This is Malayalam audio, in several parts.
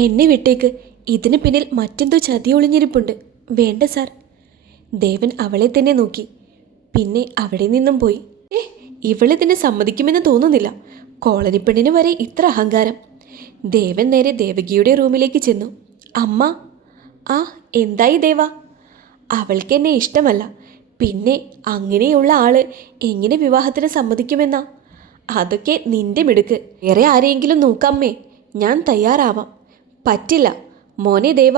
എന്നെ വിട്ടേക്ക്. ഇതിന് പിന്നിൽ മറ്റെന്തോ ചതി ഒളിഞ്ഞിരിപ്പുണ്ട്. വേണ്ട സാർ. ദേവൻ അവളെ തന്നെ നോക്കി. പിന്നെ അവിടെ നിന്നും പോയി. ഇവളിതിനെ സമ്മതിക്കുമെന്ന് തോന്നുന്നില്ല. കോളനി പെണ്ണിന് വരെ ഇത്ര അഹങ്കാരം. ദേവൻ നേരെ ദേവകിയുടെ റൂമിലേക്ക് ചെന്നു. അമ്മ. ആ, എന്തായി ദേവ? അവൾക്ക് എന്നെ ഇഷ്ടമല്ല. പിന്നെ അങ്ങനെയുള്ള ആള് എങ്ങനെ വിവാഹത്തിന് സമ്മതിക്കുമെന്നാ? അതൊക്കെ നിന്റെ മിടുക്ക്. വേറെ ആരെയെങ്കിലും നോക്കാമ്മേ, ഞാൻ തയ്യാറാവാം. പറ്റില്ല മോനെ ദേവ,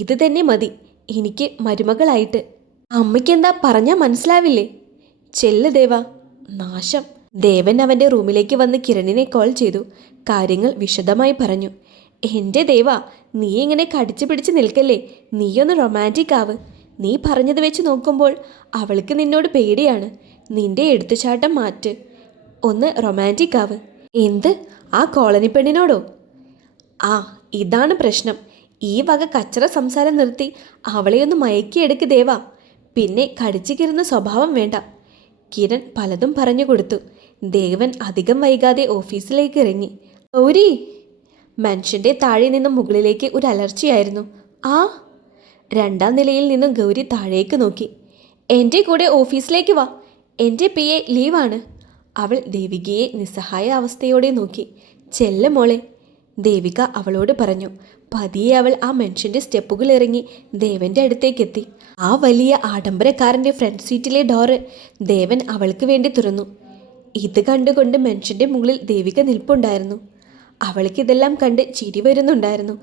ഇത് തന്നെ മതി എനിക്ക് മരുമകളായിട്ട്. അമ്മയ്ക്കെന്താ പറഞ്ഞാൽ മനസ്സിലാവില്ലേ? ചെല്ല് ദേവ. നാശം. ദേവൻ അവൻ്റെ റൂമിലേക്ക് വന്ന് കിരണിനെ കോൾ ചെയ്തു. കാര്യങ്ങൾ വിശദമായി പറഞ്ഞു. എൻ്റെ ദേവ, നീ ഇങ്ങനെ കടിച്ചു പിടിച്ച് നിൽക്കല്ലേ. നീയൊന്ന് റൊമാൻറ്റിക് ആവ്. നീ പറഞ്ഞത് വെച്ച് നോക്കുമ്പോൾ അവൾക്ക് നിന്നോട് പേടിയാണ്. നിന്റെ എടുത്തുചാട്ടം മാറ്റ്. ഒന്ന് റൊമാൻറ്റിക് ആവ്. എന്ത്? ആ കോളനി പെണ്ണിനോടോ? ആ, ഇതാണ് പ്രശ്നം. ഈ വക കച്ചറ സംസാരം നിർത്തി അവളെയൊന്ന് മയക്കിയെടുക്ക് ദേവാ. പിന്നെ കടിച്ചു കീറുന്ന സ്വഭാവം വേണ്ട. കിരൺ പലതും പറഞ്ഞു കൊടുത്തു. ദേവൻ അധികം വൈകാതെ ഓഫീസിലേക്ക് ഇറങ്ങി. ഗൗരി! മനുഷ്യൻ്റെ താഴെ നിന്നും മുകളിലേക്ക് ഒരു അലർച്ചയായിരുന്നു. ആ! രണ്ടാം നിലയിൽ നിന്നും ഗൗരി താഴേക്ക് നോക്കി. എൻ്റെ കൂടെ ഓഫീസിലേക്ക് വാ. എൻ്റെ PA ലീവാണ്. അവൾ ദേവികയെ നിസ്സഹായ അവസ്ഥയോടെ നോക്കി. ചെല്ല് മോളെ, ദേവിക അവളോട് പറഞ്ഞു. പതിയെ അവൾ ആ മനുഷ്യൻ്റെ സ്റ്റെപ്പുകൾ ഇറങ്ങി ദേവൻ്റെ അടുത്തേക്കെത്തി. ആ വലിയ ആഡംബരക്കാരൻ്റെ ഫ്രണ്ട് സീറ്റിലെ ഡോറ് ദേവൻ അവൾക്ക് വേണ്ടി തുറന്നു. ഇത് കണ്ടുകൊണ്ട് മനുഷ്യൻ്റെ മുകളിൽ ദേവിക നിൽപ്പുണ്ടായിരുന്നു. അവൾക്കിതെല്ലാം കണ്ട് ചിരി വരുന്നുണ്ടായിരുന്നു.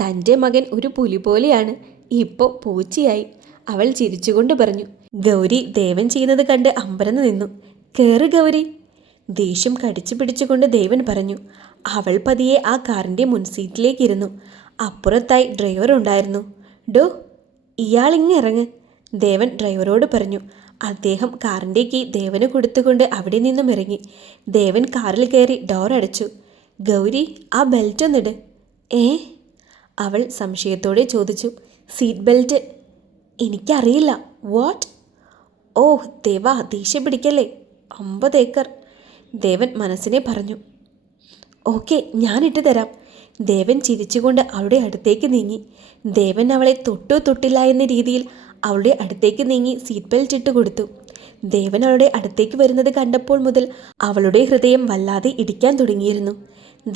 തൻ്റെ മകൻ ഒരു പുലി പോലെയാണ്, ഇപ്പോൾ പൂച്ചയായി. അവൾ ചിരിച്ചുകൊണ്ട് പറഞ്ഞു. ഗൗരി ദേവൻ ചെയ്യുന്നത് കണ്ട് അമ്പരന്ന് നിന്നു. കേറ് ഗൗരി, ദേഷ്യം കടിച്ചു പിടിച്ചുകൊണ്ട് ദേവൻ പറഞ്ഞു. അവൾ പതിയെ ആ കാറിൻ്റെ മുൻസീറ്റിലേക്ക് ഇരുന്നു. അപ്പുറത്തായി ഡ്രൈവർ ഉണ്ടായിരുന്നു. ഡോ, ഇയാളിങ്ങ് ഇറങ്ങ്, ദേവൻ ഡ്രൈവറോട് പറഞ്ഞു. അദ്ദേഹം കാറിൻ്റെ കീ ദേവന് കൊടുത്തുകൊണ്ട് അവിടെ നിന്നും ഇറങ്ങി. ദേവൻ കാറിൽ കയറി ഡോർ അടച്ചു. ഗൗരി, ആ ബെൽറ്റ് ഒന്നിട്. ഏ? അവൾ സംശയത്തോടെ ചോദിച്ചു. Seat belt. എനിക്കറിയില്ല. വാട്ട്? ഓ ദേവാ, ദേഷ്യം പിടിക്കല്ലേ. 50 ഏക്കർ, ദേവൻ മനസ്സിനെ പറഞ്ഞു. ഓക്കെ, ഞാനിട്ട് തരാം. ദേവൻ ചിരിച്ചുകൊണ്ട് അവളുടെ അടുത്തേക്ക് നീങ്ങി. ദേവൻ അവളെ തൊട്ടോ തൊട്ടില്ല എന്ന രീതിയിൽ അവളുടെ അടുത്തേക്ക് നീങ്ങി സീറ്റ് ബെൽറ്റ് ഇട്ട് കൊടുത്തു. ദേവൻ അവളുടെ അടുത്തേക്ക് വരുന്നത് കണ്ടപ്പോൾ മുതൽ അവളുടെ ഹൃദയം വല്ലാതെ ഇടിക്കാൻ തുടങ്ങിയിരുന്നു.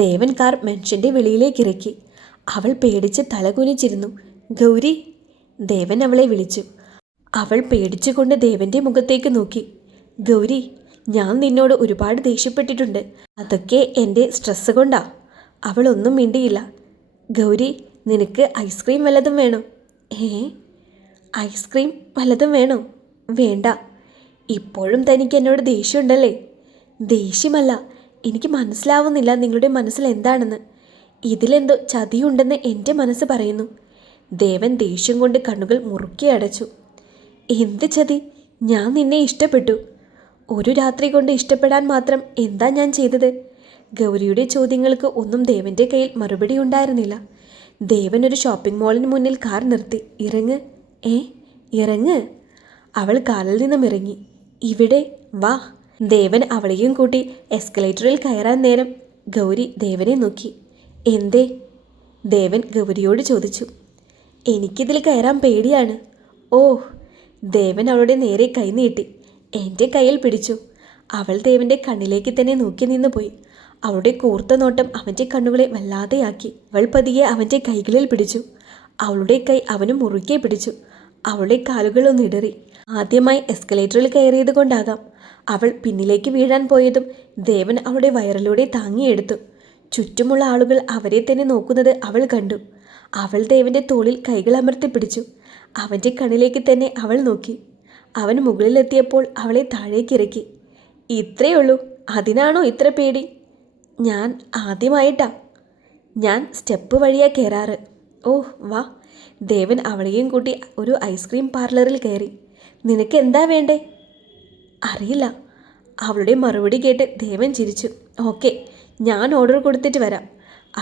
ദേവൻ കാർ മനുഷ്യൻ്റെ വെളിയിലേക്ക് ഇറക്കി. അവൾ പേടിച്ച് തലകുനിച്ചിരുന്നു. ഗൗരി, ദേവൻ അവളെ വിളിച്ചു. അവൾ പേടിച്ചുകൊണ്ട് ദേവൻ്റെ മുഖത്തേക്ക് നോക്കി. ഗൗരി, ഞാൻ നിന്നോട് ഒരുപാട് ദേഷ്യപ്പെട്ടിട്ടുണ്ട്. അതൊക്കെ എൻ്റെ സ്ട്രെസ് കൊണ്ടാ. അവൾ ഒന്നും മിണ്ടിയില്ല. ഗൗരി, നിനക്ക് ഐസ്ക്രീം വല്ലതും വേണോ? ഐസ്ക്രീം വല്ലതും വേണോ? വേണ്ട. ഇപ്പോഴും തനിക്ക് എന്നോട് ദേഷ്യമുണ്ടല്ലേ? ദേഷ്യമല്ല, എനിക്ക് മനസ്സിലാവുന്നില്ല നിങ്ങളുടെ മനസ്സിൽ എന്താണെന്ന്. ഇതിലെന്തോ ചതിയുണ്ടെന്ന് എൻ്റെ മനസ്സ് പറയുന്നു. ദേവൻ ദേഷ്യം കൊണ്ട് കണ്ണുകൾ മുറുക്കി അടച്ചു. എന്ത് ചതി? ഞാൻ നിന്നെ ഇഷ്ടപ്പെട്ടു. ഒരു രാത്രി കൊണ്ട് ഇഷ്ടപ്പെടാൻ മാത്രം എന്താ ഞാൻ ചെയ്തത്? ഗൗരിയുടെ ചോദ്യങ്ങൾക്ക് ഒന്നും ദേവൻ്റെ കയ്യിൽ മറുപടി ഉണ്ടായിരുന്നില്ല. ദേവൻ ഒരു ഷോപ്പിംഗ് മാളിന് മുന്നിൽ കാർ നിർത്തി. ഇറങ്ങ്. ഇറങ്ങ്. അവൾ കാറിൽ നിന്നും ഇറങ്ങി. ഇവിടെ വാ. ദേവൻ അവളെയും കൂട്ടി എസ്കലേറ്ററിൽ കയറാൻ നേരം ഗൗരി ദേവനെ നോക്കി. എന്തേ? ദേവൻ ഗൗരിയോട് ചോദിച്ചു. എനിക്കിതിൽ കയറാൻ പേടിയാണ്. ഓ, ദേവൻ അവളുടെ നേരെ കൈ നീട്ടി. എൻ്റെ കയ്യിൽ പിടിച്ചു. അവൾ ദേവൻ്റെ കണ്ണിലേക്ക് തന്നെ നോക്കി നിന്ന് പോയി. അവളുടെ കൂർത്ത നോട്ടം അവൻ്റെ കണ്ണുകളെ വല്ലാതെയാക്കി. അവൾ പതിയെ അവൻ്റെ കൈകളിൽ പിടിച്ചു. അവളുടെ കൈ അവന് മുറുകെ പിടിച്ചു. അവളുടെ കാലുകളൊന്ന് ഇടറി. ആദ്യമായി എസ്കലേറ്ററിൽ കയറിയത് കൊണ്ടാകാം അവൾ പിന്നിലേക്ക് വീഴാൻ പോയതും ദേവൻ അവളുടെ വയറിലൂടെ താങ്ങിയെടുത്തു. ചുറ്റുമുള്ള ആളുകൾ അവരെ തന്നെ നോക്കുന്നത് അവൾ കണ്ടു. അവൾ ദേവൻ്റെ തോളിൽ കൈകൾ അമർത്തി പിടിച്ചു. അവൻ്റെ കണ്ണിലേക്ക് തന്നെ അവൾ നോക്കി. അവൻ മുകളിലെത്തിയപ്പോൾ അവളെ താഴേക്കിറക്കി. ഇത്രയേ ഉള്ളൂ, അതിനാണോ ഇത്ര പേടി? ഞാൻ ആദ്യമായിട്ടാ. ഞാൻ സ്റ്റെപ്പ് വഴിയാ കയറാറ്. ഓ വാ. ദേവൻ അവളെയും കൂട്ടി ഒരു ഐസ്ക്രീം പാർലറിൽ കയറി. നിനക്ക് എന്താ വേണ്ടേ? അറിയില്ല. അവളുടെ മറുപടി കേട്ട് ദേവൻ ചിരിച്ചു. ഓക്കെ, ഞാൻ ഓർഡർ കൊടുത്തിട്ട് വരാം.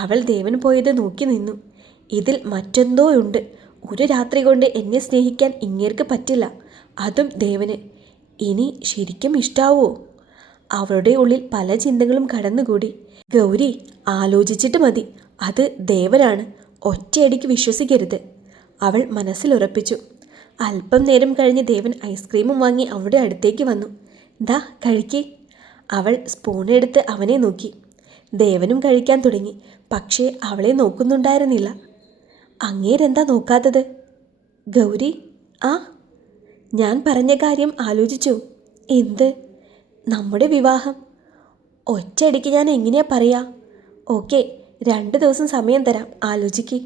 അവൾ ദേവൻ പോയത് നോക്കി നിന്നു. ഇതിൽ മറ്റെന്തോ ഉണ്ട്. ഒരു രാത്രി കൊണ്ട് എന്നെ സ്നേഹിക്കാൻ ഇങ്ങേർക്ക് പറ്റില്ല, അതും ദേവന്. ഇനി ശരിക്കും ഇഷ്ടാവോ? അവളുടെ ഉള്ളിൽ പല ചിന്തകളും കടന്നുകൂടി. ഗൗരി, ആലോചിച്ചിട്ട് മതി. അത് ദേവനാണ്. ഒറ്റയടിക്ക് വിശ്വസിക്കരുത്, അവൾ മനസ്സിലുറപ്പിച്ചു. അല്പം നേരം കഴിഞ്ഞ് ദേവൻ ഐസ്ക്രീമും വാങ്ങി അവളുടെ അടുത്തേക്ക് വന്നു. ദാ കഴിക്കേ. അവൾ സ്പൂണെടുത്ത് അവനെ നോക്കി. ദേവനും കഴിക്കാൻ തുടങ്ങി. പക്ഷേ അവളെ നോക്കുന്നുണ്ടായിരുന്നില്ല. അങ്ങേരെന്താ നോക്കാത്തത്? ഗൗരി, ആ, ഞാൻ പറഞ്ഞ കാര്യം ആലോചിച്ചു. എന്ത്? നമ്മുടെ വിവാഹം. ഒറ്റയടിക്ക് ഞാൻ എങ്ങനെയാ പറയാ? ഓക്കെ, 2 ദിവസം സമയം തരാം, ആലോചിക്ക്.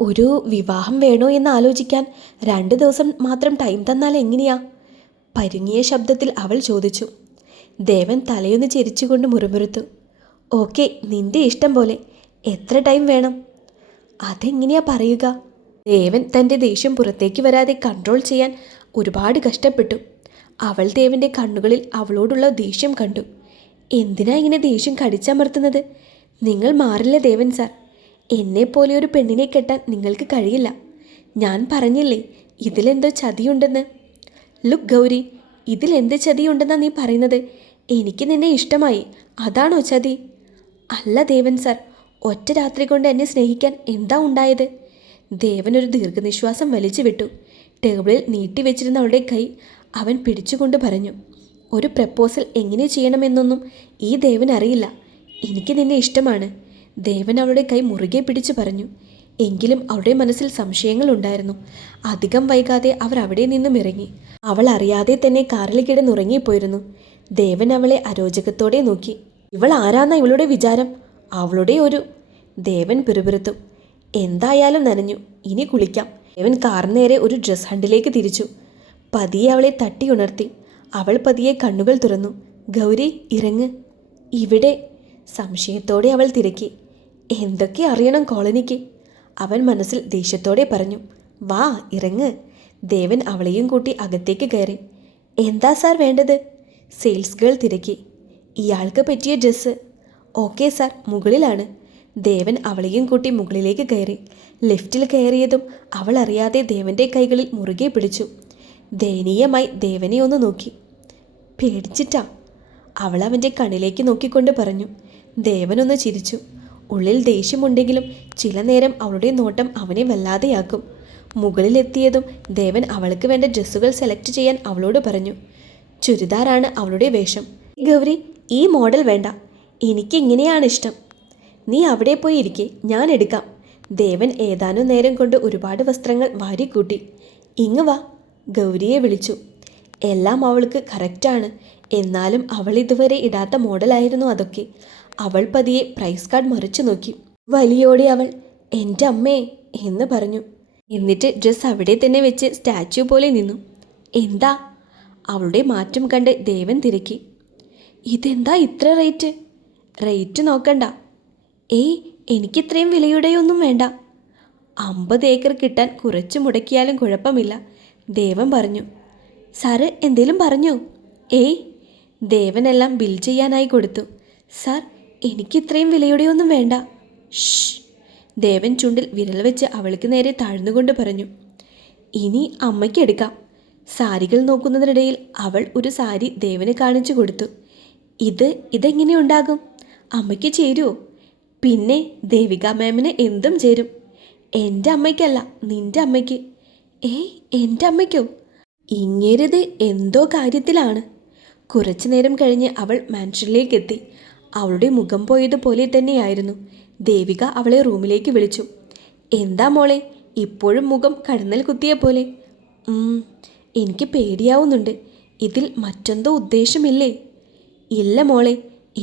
ഒരു വിവാഹം വേണോ എന്ന് ആലോചിക്കാൻ 2 ദിവസം മാത്രം ടൈം തന്നാൽ എങ്ങനെയാ? പരുങ്ങിയ ശബ്ദത്തിൽ അവൾ ചോദിച്ചു. ദേവൻ തലയൊന്ന് ചെരിച്ചുകൊണ്ട് മുറുമുറുത്തു. ഓക്കെ, നിന്റെ ഇഷ്ടം പോലെ. എത്ര ടൈം വേണം? അതെങ്ങനെയാ പറയുക? ദേവൻ തൻ്റെ ദേഷ്യം പുറത്തേക്ക് വരാതെ കൺട്രോൾ ചെയ്യാൻ ഒരുപാട് കഷ്ടപ്പെട്ടു. അവൾ ദേവൻ്റെ കണ്ണുകളിൽ അവളോടുള്ള ദേഷ്യം കണ്ടു. എന്തിനാ ഇങ്ങനെ ദേഷ്യം കടിച്ചമർത്തുന്നത്? നിങ്ങൾ മാറില്ല ദേവൻ സാർ. എന്നെപ്പോലെ ഒരു പെണ്ണിനെ കെട്ടാൻ നിങ്ങൾക്ക് കഴിയില്ല. ഞാൻ പറഞ്ഞില്ലേ ഇതിലെന്തോ ചതിയുണ്ടെന്ന്. ലുക്ക് ഗൗരി, ഇതിലെന്ത് ചതിയുണ്ടെന്നാ നീ പറയുന്നത്? എനിക്ക് നിന്നെ ഇഷ്ടമായി, അതാണോ ചതി? അല്ല ദേവൻ സാർ, ഒറ്റ രാത്രി കൊണ്ട് എന്നെ സ്നേഹിക്കാൻ എന്താ ഉണ്ടായത്? ദേവൻ ഒരു ദീർഘനിശ്വാസം വലിച്ചു വിട്ടു. ടേബിളിൽ നീട്ടിവെച്ചിരുന്ന അവളുടെ കൈ അവൻ പിടിച്ചുകൊണ്ട് പറഞ്ഞു. ഒരു പ്രപ്പോസൽ എങ്ങനെ ചെയ്യണമെന്നൊന്നും ഈ ദേവൻ അറിയില്ല. എനിക്ക് നിന്നെ ഇഷ്ടമാണ്. ദേവൻ അവളുടെ കൈ മുറുകെ പിടിച്ചു പറഞ്ഞു. എങ്കിലും അവളുടെ മനസ്സിൽ സംശയങ്ങളുണ്ടായിരുന്നു. അധികം വൈകാതെ അവർ അവിടെ നിന്നും ഇറങ്ങി. അവൾ അറിയാതെ തന്നെ കാറിൽ കിടന്നുറങ്ങിപ്പോയിരുന്നു. ദേവൻ അവളെ അരോചകത്തോടെ നോക്കി. ഇവൾ ആരാന്നാ ഇവളുടെ വിചാരം? അവളുടെ ഒരു... ദേവൻ പിറുപിറുത്തു. എന്തായാലും നനഞ്ഞു, ഇനി കുളിക്കാം. ദേവൻ കാറിന് നേരെ ഒരു ഡ്രസ് ഹണ്ടിലേക്ക് തിരിച്ചു. പതിയെ അവളെ തട്ടി ഉണർത്തി. അവൾ പതിയെ കണ്ണുകൾ തുറന്നു. ഗൗരി, ഇറങ്ങ്. ഇവിടെ? സംശയത്തോടെ അവൾ തിരക്കി. എന്തൊക്കെ അറിയണം കോളനിക്ക്? അവൻ മനസ്സിൽ ദേഷ്യത്തോടെ പറഞ്ഞു. വാ, ഇറങ്ങ്. ദേവൻ അവളെയും കൂട്ടി അകത്തേക്ക് കയറി. എന്താ സാർ വേണ്ടത്? സെയിൽസ് ഗേൾ തിരക്കി. ഇയാൾക്ക് പറ്റിയ ഡ്രസ്സ്. ഓക്കെ സാർ, മുകളിലാണ്. ദേവൻ അവളെയും കൂട്ടി മുകളിലേക്ക് കയറി. ലിഫ്റ്റിൽ കയറിയതും അവൾ അറിയാതെ ദേവൻ്റെ കൈകളിൽ മുറുകെ പിടിച്ചു. ദയനീയമായി ദേവനെ ഒന്ന് നോക്കി. പേടിച്ചിട്ടാ? അവൾ അവൻ്റെ കണ്ണിലേക്ക് നോക്കിക്കൊണ്ട് പറഞ്ഞു. ദേവനൊന്ന് ചിരിച്ചു. ഉള്ളിൽ ദേഷ്യമുണ്ടെങ്കിലും ചില നേരം അവളുടെ നോട്ടം അവനെ വല്ലാതെയാക്കും. മുകളിലെത്തിയതും ദേവൻ അവൾക്ക് വേണ്ട ഡ്രസ്സുകൾ സെലക്ട് ചെയ്യാൻ അവളോട് പറഞ്ഞു. ചുരിദാറാണ് അവളുടെ വേഷം. ഗൗരി, ഈ മോഡൽ വേണ്ട, എനിക്കിങ്ങനെയാണ് ഇഷ്ടം. നീ അവിടെ പോയി ഇരിക്കെ, ഞാൻ എടുക്കാം. ദേവൻ ഏതാനും നേരം കൊണ്ട് ഒരുപാട് വസ്ത്രങ്ങൾ വാരിക്കൂട്ടി. ഇങ്ങ് വാ, ഗൗരിയെ വിളിച്ചു. എല്ലാം അവൾക്ക് കറക്റ്റാണ്. എന്നാലും അവൾ ഇതുവരെ ഇടാത്ത മോഡലായിരുന്നു അതൊക്കെ. അവൾ പതിയെ പ്രൈസ് കാർഡ് മറിച്ചു നോക്കി. വലിയോടെ അവൾ എൻ്റെ അമ്മേ എന്ന് പറഞ്ഞു. എന്നിട്ട് ഡ്രസ്സ് അവിടെ തന്നെ വെച്ച് സ്റ്റാച്യു പോലെ നിന്നു. എന്താ? അവളുടെ മാറ്റം കണ്ട് ദേവൻ തിരക്കി. ഇതെന്താ ഇത്ര റേറ്റ്? റേറ്റ് നോക്കണ്ട. ഏയ്, എനിക്കിത്രയും വിലയുടെയൊന്നും വേണ്ട. 50 ഏക്കർ കിട്ടാൻ കുറച്ച് മുടക്കിയാലും കുഴപ്പമില്ല, ദേവൻ പറഞ്ഞു. സാറ് എന്തേലും പറഞ്ഞോ? ഏയ്, ദേവനെല്ലാം ബിൽ ചെയ്യാനായി കൊടുത്തു. സാർ, എനിക്കിത്രയും വിലയുടെയൊന്നും വേണ്ട. ഷ്. ദേവൻ ചുണ്ടിൽ വിരൽ വെച്ച് അവൾക്ക് നേരെ താഴ്ന്നുകൊണ്ട് പറഞ്ഞു. ഇനി അമ്മയ്ക്ക് എടുക്കാം. സാരികൾ നോക്കുന്നതിനിടയിൽ അവൾ ഒരു സാരി ദേവന് കാണിച്ചു കൊടുത്തു. ഇതെങ്ങനെ ഉണ്ടാകും? അമ്മയ്ക്ക് ചേരുമോ? പിന്നെ ദേവിക മാമിന് എന്തും ചേരും. എൻ്റെ അമ്മയ്ക്കല്ല, നിൻ്റെ അമ്മയ്ക്ക്. ഏയ്, എൻ്റെ അമ്മയ്ക്കോ? ഇങ്ങേരത് എന്തോ കാര്യത്തിലാണ്. കുറച്ചു നേരം കഴിഞ്ഞ് അവൾ മാൻഷനിലേക്ക് എത്തി. അവളുടെ മുഖം പോയതുപോലെ തന്നെയായിരുന്നു. ദേവിക അവളെ റൂമിലേക്ക് വിളിച്ചു. എന്താ മോളെ, ഇപ്പോഴും മുഖം കടന്നൽ കുത്തിയ പോലെ? എനിക്ക് പേടിയാവുന്നുണ്ട്. ഇതിൽ മറ്റെന്തോ ഉദ്ദേശമില്ലേ? ഇല്ല മോളെ,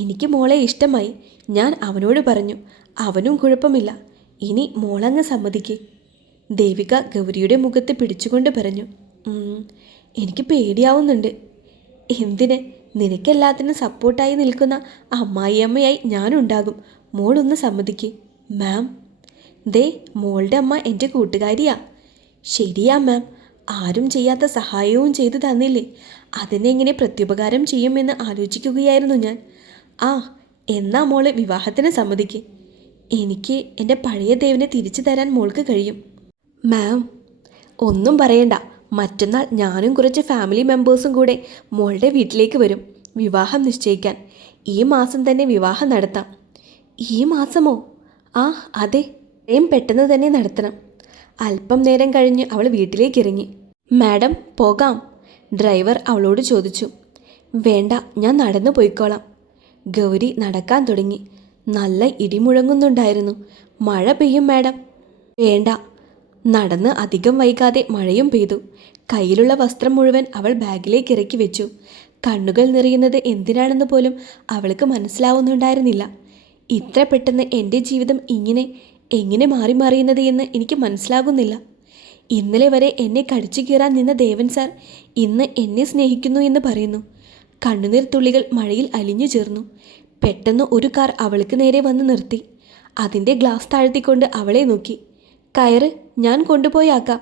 എനിക്ക് മോളെ ഇഷ്ടമായി. ഞാൻ അവനോട് പറഞ്ഞു, അവനും കുഴപ്പമില്ല. ഇനി മോളങ്ങ് സമ്മതിക്കേ. ദേവിക ഗൗരിയുടെ മുഖത്ത് പിടിച്ചുകൊണ്ട് പറഞ്ഞു. എനിക്ക് പേടിയാവുന്നുണ്ട്. എന്തിന്? നിനക്കെല്ലാത്തിനും സപ്പോർട്ടായി നിൽക്കുന്ന അമ്മായിയമ്മയായി ഞാനുണ്ടാകും. മോളൊന്ന് സമ്മതിക്കേ. മാം, ദേ മോളുടെ അമ്മ എൻ്റെ കൂട്ടുകാരിയാ. ശരിയാ മാം, ആരും ചെയ്യാത്ത സഹായവും ചെയ്തു തന്നില്ലേ? അതിനെങ്ങനെ പ്രത്യുപകാരം ചെയ്യുമെന്ന് ആലോചിക്കുകയായിരുന്നു ഞാൻ. എന്നാ മോള് വിവാഹത്തിന് സമ്മതിക്കേ. എനിക്ക് എൻ്റെ പഴയ ദേവനെ തിരിച്ചു തരാൻ മോൾക്ക് കഴിയും. മാം, ഒന്നും പറയണ്ട. മറ്റന്നാൾ ഞാനും കുറച്ച് ഫാമിലി മെമ്പേഴ്സും കൂടെ മോളുടെ വീട്ടിലേക്ക് വരും വിവാഹം നിശ്ചയിക്കാൻ. ഈ മാസം തന്നെ വിവാഹം നടത്താം. ഈ മാസമോ? അതെ. ട്രെയിൻ പെട്ടെന്ന് തന്നെ നടത്തണം. അല്പം നേരം കഴിഞ്ഞ് അവൾ വീട്ടിലേക്ക് ഇറങ്ങി. മാഡം പോകാം, ഡ്രൈവർ അവളോട് ചോദിച്ചു. വേണ്ട, ഞാൻ നടന്നു പോയിക്കോളാം. ഗൗരി നടക്കാൻ തുടങ്ങി. നല്ല ഇടിമുഴങ്ങുന്നുണ്ടായിരുന്നു. മഴ പെയ്യും മാഡം. വേണ്ട. നടന്ന് അധികം വൈകാതെ മഴയും പെയ്തു. കയ്യിലുള്ള വസ്ത്രം മുഴുവൻ അവൾ ബാഗിലേക്ക് ഇറക്കി വെച്ചു. കണ്ണുകൾ നിറയുന്നത് എന്തിനാണെന്ന് പോലും അവൾക്ക് മനസ്സിലാവുന്നുണ്ടായിരുന്നില്ല. ഇത്ര പെട്ടെന്ന് എൻ്റെ ജീവിതം എങ്ങനെ മാറി മറിയുന്നത് എന്ന് എനിക്ക് മനസ്സിലാകുന്നില്ല. ഇന്നലെ വരെ എന്നെ കടിച്ചു കീറാൻ നിന്ന ദേവൻ സാർ ഇന്ന് എന്നെ സ്നേഹിക്കുന്നു എന്ന് പറയുന്നു. കണ്ണുനീർ തുള്ളികൾ മഴയിൽ അലിഞ്ഞു ചേർന്നു. പെട്ടെന്ന് ഒരു കാർ അവൾക്ക് നേരെ വന്ന് നിർത്തി. അതിൻ്റെ ഗ്ലാസ് താഴ്ത്തിക്കൊണ്ട് അവളെ നോക്കി. കയറ്, ഞാൻ കൊണ്ടുപോയാക്കാം.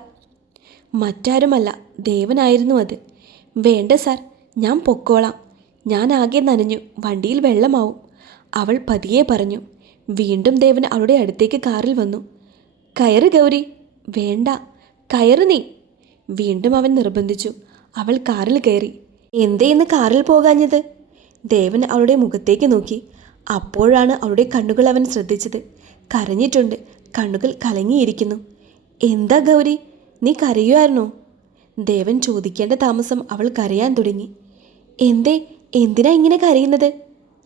മറ്റാരുമല്ല, ദേവനായിരുന്നു അത്. വേണ്ട സാർ, ഞാൻ പൊക്കോളാം. ഞാൻ ആകെ നനഞ്ഞു, വണ്ടിയിൽ വെള്ളമാവും, അവൾ പതിയെ പറഞ്ഞു. വീണ്ടും ദേവൻ അവളുടെ അടുത്തേക്ക് കാറിൽ വന്നു. കയറ് ഗൗരി. വേണ്ട, കയറ് നീ. വീണ്ടും അവൻ നിർബന്ധിച്ചു. അവൾ കാറിൽ കയറി. എന്തേ ഇന്ന് കാറിൽ പോകാഞ്ഞത്? ദേവൻ അവളുടെ മുഖത്തേക്ക് നോക്കി. അപ്പോഴാണ് അവളുടെ കണ്ണുകൾ അവൻ ശ്രദ്ധിച്ചത്. കരഞ്ഞിട്ടുണ്ട്, കണ്ണുകൾ കലങ്ങിയിരിക്കുന്നു. എന്താ ഗൗരി, നീ കരയുമായിരുന്നോ? ദേവൻ ചോദിക്കേണ്ട താമസം അവൾ കരയാൻ തുടങ്ങി. എന്തിനാ ഇങ്ങനെ കരയുന്നത്?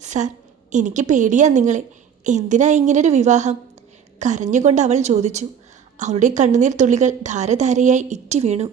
സാർ, എനിക്ക് പേടിയാ നിങ്ങളെ. എന്തിനാ ഇങ്ങനൊരു വിവാഹം? കരഞ്ഞുകൊണ്ട് അവൾ ചോദിച്ചു. അവളുടെ കണ്ണുനീർ തുള്ളികൾ ധാരധാരയായി ഇറ്റി വീണു.